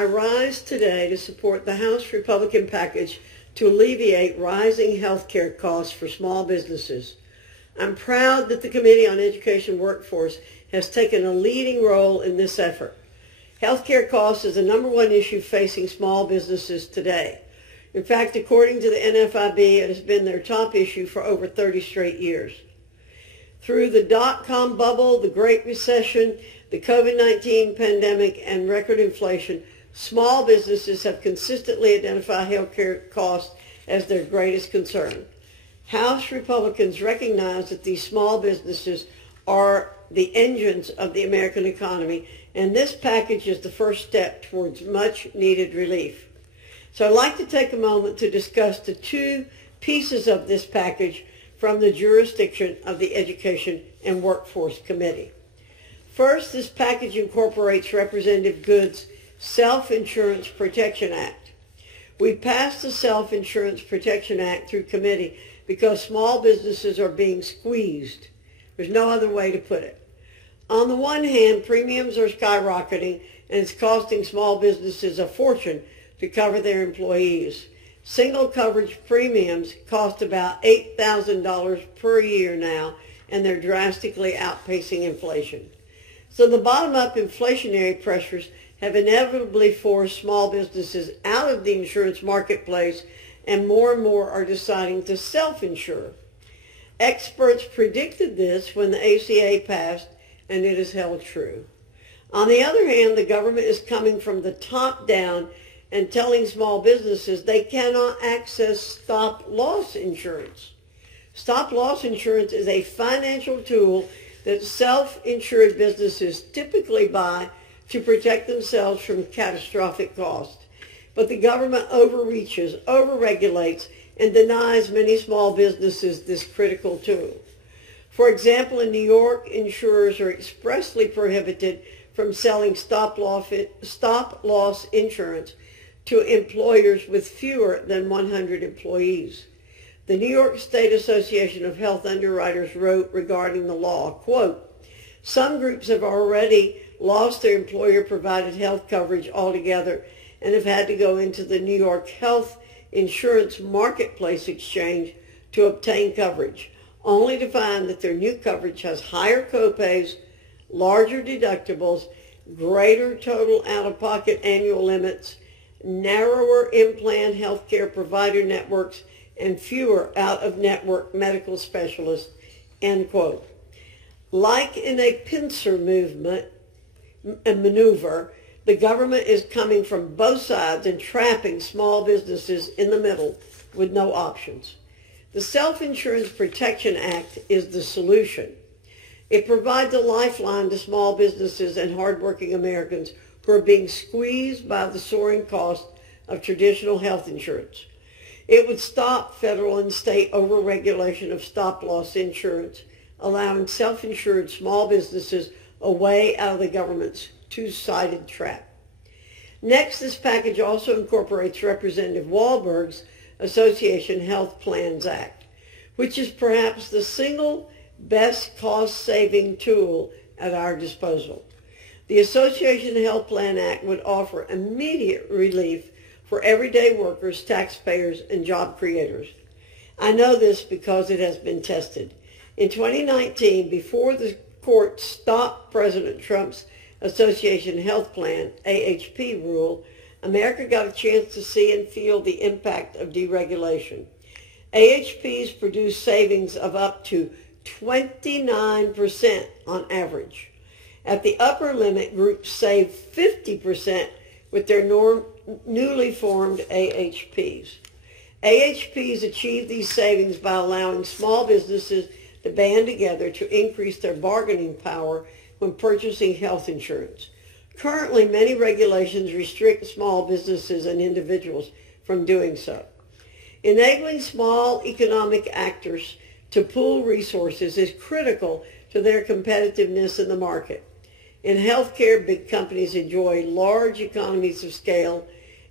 I rise today to support the House Republican package to alleviate rising health care costs for small businesses. I'm proud that the Committee on Education Workforce has taken a leading role in this effort. Health care costs is the number one issue facing small businesses today. In fact, according to the NFIB, it has been their top issue for over 30 straight years. Through the dot-com bubble, the Great Recession, the COVID-19 pandemic, and record inflation, small businesses have consistently identified health care costs as their greatest concern. House Republicans recognize that these small businesses are the engines of the American economy, and this package is the first step towards much-needed relief. So I'd like to take a moment to discuss the two pieces of this package from the jurisdiction of the Education and Workforce Committee. First, this package incorporates Representative Good's Self-Insurance Protection Act. We passed the Self-Insurance Protection Act through committee because small businesses are being squeezed. There's no other way to put it. On the one hand, premiums are skyrocketing, and it's costing small businesses a fortune to cover their employees. Single coverage premiums cost about $8,000 per year now, and they're drastically outpacing inflation. So the bottom-up inflationary pressures have inevitably forced small businesses out of the insurance marketplace, and more are deciding to self-insure. Experts predicted this when the ACA passed, and it has held true. On the other hand, the government is coming from the top down and telling small businesses they cannot access stop-loss insurance. Stop-loss insurance is a financial tool that self-insured businesses typically buy to protect themselves from catastrophic costs. But the government overreaches, overregulates, and denies many small businesses this critical tool. For example, in New York, insurers are expressly prohibited from selling stop-loss insurance to employers with fewer than 100 employees. The New York State Association of Health Underwriters wrote regarding the law, quote, "Some groups have already lost their employer-provided health coverage altogether and have had to go into the New York Health Insurance Marketplace Exchange to obtain coverage, only to find that their new coverage has higher copays, larger deductibles, greater total out-of-pocket annual limits, narrower in-plan healthcare provider networks, and fewer out-of-network medical specialists," end quote. Like in a pincer maneuver, the government is coming from both sides and trapping small businesses in the middle with no options. The Self-Insurance Protection Act is the solution. It provides a lifeline to small businesses and hardworking Americans who are being squeezed by the soaring cost of traditional health insurance. It would stop federal and state overregulation of stop-loss insurance, allowing self-insured small businesses a way out of the government's two-sided trap. Next, this package also incorporates Representative Walberg's Association Health Plans Act, which is perhaps the single best cost-saving tool at our disposal. The Association Health Plan Act would offer immediate relief for everyday workers, taxpayers, and job creators. I know this because it has been tested. In 2019, before the court stopped President Trump's Association Health Plan, AHP rule, America got a chance to see and feel the impact of deregulation. AHPs produce savings of up to 29% on average. At the upper limit, groups save 50% with their newly formed AHPs. AHPs achieve these savings by allowing small businesses to band together to increase their bargaining power when purchasing health insurance. Currently, many regulations restrict small businesses and individuals from doing so. Enabling small economic actors to pool resources is critical to their competitiveness in the market. In healthcare, big companies enjoy large economies of scale,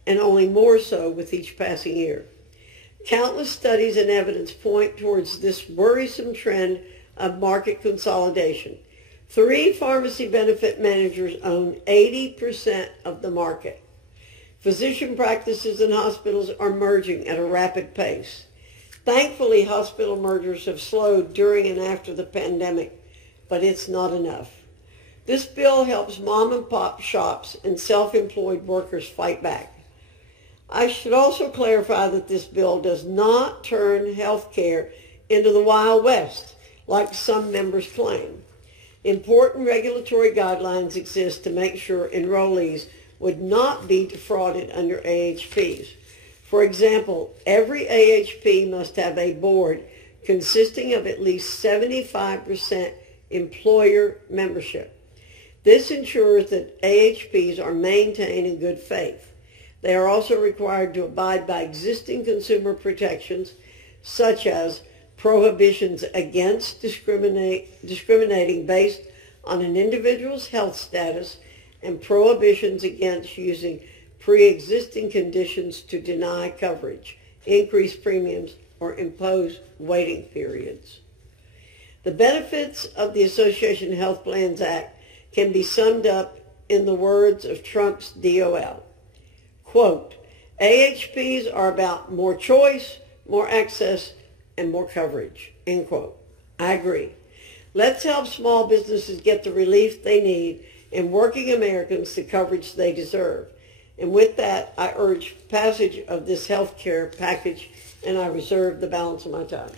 and only more so with each passing year. Countless studies and evidence point towards this worrisome trend of market consolidation. 3 pharmacy benefit managers own 80% of the market. Physician practices and hospitals are merging at a rapid pace. Thankfully, hospital mergers have slowed during and after the pandemic, but it's not enough. This bill helps mom and pop shops and self-employed workers fight back. I should also clarify that this bill does not turn health care into the Wild West, like some members claim. Important regulatory guidelines exist to make sure enrollees would not be defrauded under AHPs. For example, every AHP must have a board consisting of at least 75% employer membership. This ensures that AHPs are maintained in good faith. They are also required to abide by existing consumer protections, such as prohibitions against discriminating based on an individual's health status and prohibitions against using pre-existing conditions to deny coverage, increase premiums, or impose waiting periods. The benefits of the Association Health Plans Act can be summed up in the words of Trump's DOL. Quote, AHPs are about more choice, more access, and more coverage. End quote. I agree. Let's help small businesses get the relief they need and working Americans the coverage they deserve. And with that, I urge passage of this health care package, and I reserve the balance of my time.